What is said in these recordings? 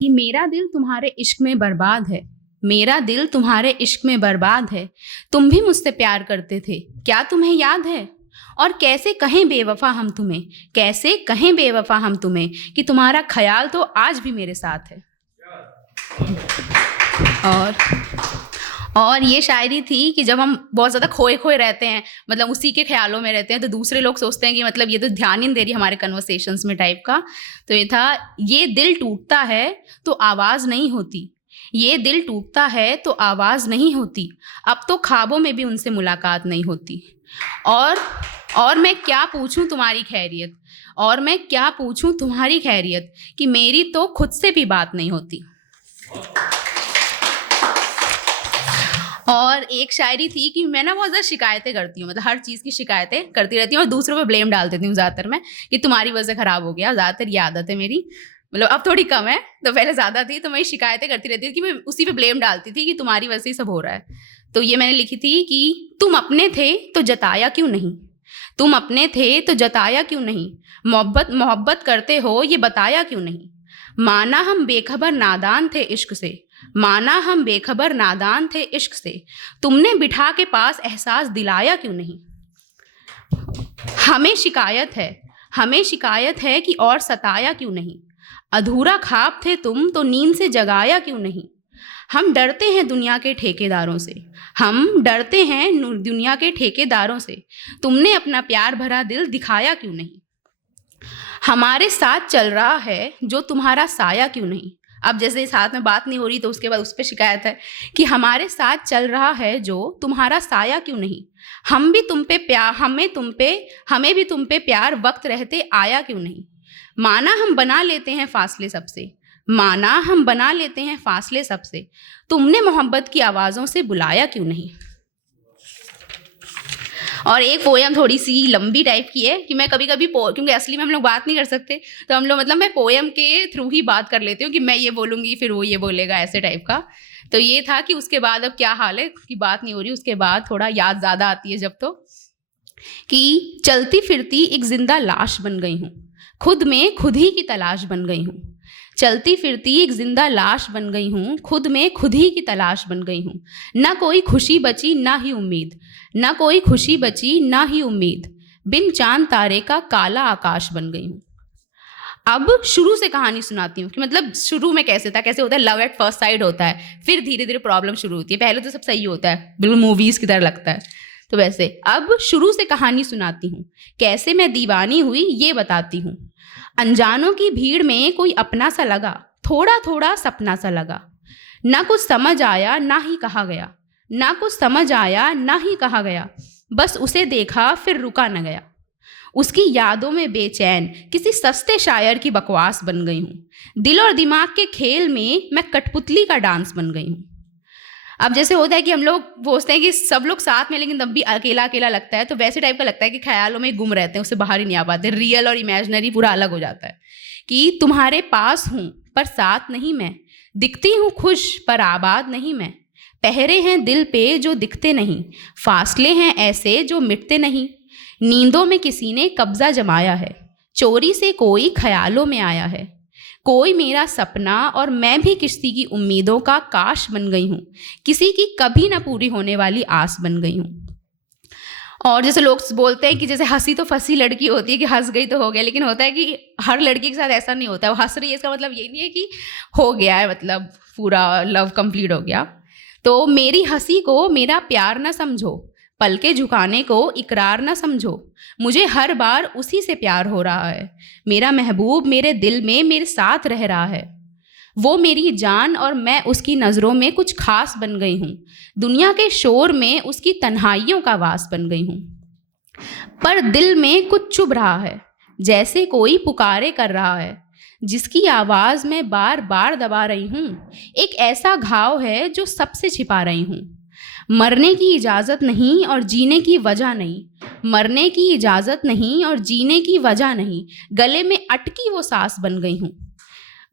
कि मेरा दिल तुम्हारे इश्क में बर्बाद है, मेरा दिल तुम्हारे इश्क में बर्बाद है। तुम भी मुझसे प्यार करते थे, क्या तुम्हें याद है? और कैसे कहें बेवफा हम तुम्हें, कैसे कहें बेवफा हम तुम्हें, कि तुम्हारा ख्याल तो आज भी मेरे साथ है। और ये शायरी थी कि जब हम बहुत ज़्यादा खोए खोए रहते हैं, मतलब उसी के ख्यालों में रहते हैं, तो दूसरे लोग सोचते हैं कि मतलब ये तो ध्यान ही नहीं दे रही हमारे कन्वर्सेशंस में टाइप का। तो ये था, ये दिल टूटता है तो आवाज़ नहीं होती, ये दिल टूटता है तो आवाज़ नहीं होती, अब तो ख्वाबों में भी उनसे मुलाकात नहीं होती। और मैं क्या पूछूं तुम्हारी खैरियत, और मैं क्या पूछूं तुम्हारी खैरियत, कि मेरी तो खुद से भी बात नहीं होती। और एक शायरी थी कि मैं ना बहुत ज़्यादा शिकायतें करती हूँ, मतलब हर चीज़ की शिकायतें करती रहती हूँ और दूसरों पे ब्लेम डाल देती हूँ ज़्यादातर मैं, कि तुम्हारी वजह से ख़राब हो गया। ज़्यादातर ये आदत है मेरी, मतलब अब थोड़ी कम है, तो पहले ज़्यादा थी। तो मैं शिकायतें करती रहती थी कि मैं उसी पे ब्लेम डालती थी कि तुम्हारी वजह से ही सब हो रहा है। तो ये मैंने लिखी थी कि तुम अपने थे तो जताया क्यों नहीं, तुम अपने थे तो जताया क्यों नहीं, मोहब्बत करते हो ये बताया क्यों नहीं। माना हम बेखबर नादान थे इश्क से, माना हम बेखबर नादान थे इश्क से, तुमने बिठा के पास एहसास दिलाया क्यों नहीं। हमें शिकायत है कि और सताया क्यों नहीं, अधूरा ख्वाब थे तुम तो नींद से जगाया क्यों नहीं। हम डरते हैं दुनिया के ठेकेदारों से, हम डरते हैं दुनिया के ठेकेदारों से, तुमने अपना प्यार भरा दिल दिखाया क्यों नहीं। हमारे साथ चल रहा है जो तुम्हारा साया क्यों नहीं। अब जैसे साथ में बात नहीं हो रही तो उसके बाद उस पर शिकायत है कि हमारे साथ चल रहा है जो तुम्हारा साया क्यों नहीं। हम भी तुम पे प्यार, हमें भी तुम पे प्यार वक्त रहते आया क्यों नहीं। माना हम बना लेते हैं फासले सबसे, माना हम बना लेते हैं फासले सबसे, तुमने मोहब्बत की आवाज़ों से बुलाया क्यों नहीं। और एक पोएम थोड़ी सी लंबी टाइप की है कि मैं कभी कभी क्योंकि असली में हम लोग बात नहीं कर सकते, तो हम लोग मतलब मैं पोएम के थ्रू ही बात कर लेती हूँ कि मैं ये बोलूँगी फिर वो ये बोलेगा, ऐसे टाइप का। तो ये था कि उसके बाद अब क्या हाल है कि बात नहीं हो रही, उसके बाद थोड़ा याद ज़्यादा आती है जब, तो कि चलती फिरती एक जिंदा लाश बन गई हूँ, खुद में खुद ही की तलाश बन गई हूँ। चलती फिरती एक जिंदा लाश बन गई हूँ, खुद में खुद ही की तलाश बन गई हूँ। ना कोई खुशी बची ना ही उम्मीद, ना कोई खुशी बची ना ही उम्मीद, बिन चांद तारे का काला आकाश बन गई हूँ। अब शुरू से कहानी सुनाती हूँ कि मतलब शुरू में कैसे था, कैसे होता है, लव एट फर्स्ट साइड होता है, फिर धीरे धीरे प्रॉब्लम शुरू होती है। पहले तो सब सही होता है, बिल्कुल मूवीज़ की तरह लगता है। तो वैसे अब शुरू से कहानी सुनाती हूँ, कैसे मैं दीवानी हुई ये बताती हूँ। अनजानों की भीड़ में कोई अपना सा लगा, थोड़ा थोड़ा सपना सा लगा, ना कुछ समझ आया ना ही कहा गया, ना कुछ समझ आया ना ही कहा गया, बस उसे देखा फिर रुका न गया। उसकी यादों में बेचैन किसी सस्ते शायर की बकवास बन गई हूँ। दिल और दिमाग के खेल में मैं कठपुतली का डांस बन गई हूँ। अब जैसे होता है कि हम लोग सोचते हैं कि सब लोग साथ में लेकिन तब भी अकेला अकेला लगता है, तो वैसे टाइप का लगता है कि ख्यालों में गुम रहते हैं, उससे बाहर ही नहीं आ पाते। रियल और इमेजिनरी पूरा अलग हो जाता है कि तुम्हारे पास हूँ पर साथ नहीं मैं, दिखती हूँ खुश पर आबाद नहीं मैं, पहरे हैं दिल पे जो दिखते नहीं, फासले हैं ऐसे जो मिटते नहीं। नींदों में किसी ने कब्जा जमाया है, चोरी से कोई ख्यालों में आया है, कोई मेरा सपना और मैं भी किसी की उम्मीदों का काश बन गई हूँ, किसी की कभी ना पूरी होने वाली आस बन गई हूँ। और जैसे लोग बोलते हैं कि जैसे हंसी तो फंसी लड़की होती है कि हंस गई तो हो गया, लेकिन होता है कि हर लड़की के साथ ऐसा नहीं होता है। वो हंस रही है इसका मतलब ये नहीं है कि हो गया है, मतलब पूरा लव कंप्लीट हो गया। तो मेरी हंसी को मेरा प्यार ना समझो, पल के झुकाने को इकरार ना समझो, मुझे हर बार उसी से प्यार हो रहा है। मेरा महबूब मेरे दिल में मेरे साथ रह रहा है, वो मेरी जान और मैं उसकी नज़रों में कुछ खास बन गई हूँ। दुनिया के शोर में उसकी तन्हाइयों का वास बन गई हूँ। पर दिल में कुछ चुभ रहा है, जैसे कोई पुकारे कर रहा है, जिसकी आवाज़ मैं बार बार दबा रही हूँ। एक ऐसा घाव है जो सबसे छिपा रही हूँ। मरने की इजाज़त नहीं और जीने की वजह नहीं, मरने की इजाज़त नहीं और जीने की वजह नहीं, गले में अटकी वो सांस बन गई हूँ।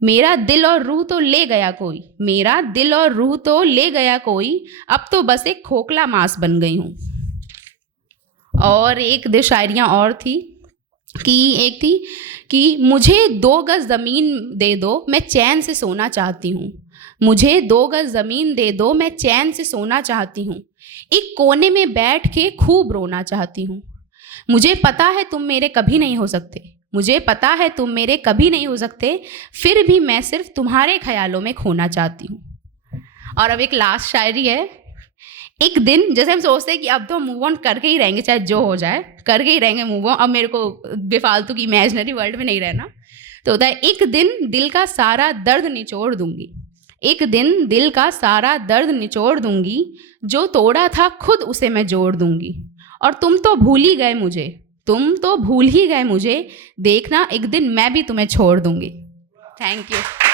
मेरा दिल और रूह तो ले गया कोई, मेरा दिल और रूह तो ले गया कोई, अब तो बस एक खोखला मांस बन गई हूँ। और एक दो शायरियाँ और थी कि एक थी कि मुझे 2 गज ज़मीन दे दो, मैं चैन से सोना चाहती हूँ। मुझे 2 गज ज़मीन दे दो, मैं चैन से सोना चाहती हूँ। एक कोने में बैठ के खूब रोना चाहती हूँ। मुझे पता है तुम मेरे कभी नहीं हो सकते, मुझे पता है तुम मेरे कभी नहीं हो सकते, फिर भी मैं सिर्फ तुम्हारे ख्यालों में खोना चाहती हूँ। और अब एक लास्ट शायरी है। एक दिन जैसे हम सोचते हैं कि अब तो मूव ऑन करके ही रहेंगे, चाहे जो हो जाए करके ही रहेंगे मूव ऑन, अब मेरे को बेफालतू की इमेजिनरी वर्ल्ड में नहीं रहना। तो होता है, एक दिन दिल का सारा दर्द निचोड़ दूंगी, एक दिन दिल का सारा दर्द निचोड़ दूंगी, जो तोड़ा था खुद उसे मैं जोड़ दूंगी। और तुम तो भूल ही गए मुझे, तुम तो भूल ही गए मुझे, देखना एक दिन मैं भी तुम्हें छोड़ दूंगी। Thank you.